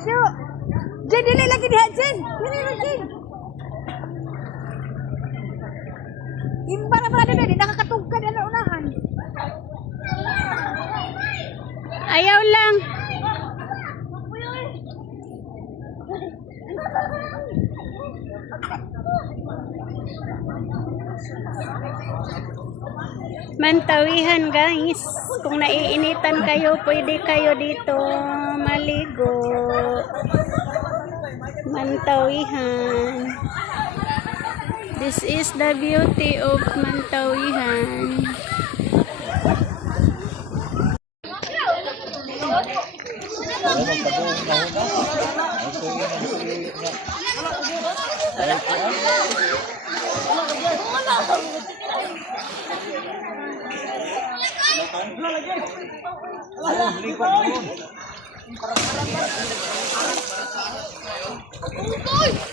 Asyo. Jen, dili lagi diha, Jen. Dili lagi. Imba na pala din, nakakatugkad na unahan. Ayaw lang. Mantawihan guys. Kung naiinitan kayo, pwede kayo dito maligo. Mantawihan. This is the beauty of Mantawihan. Uy!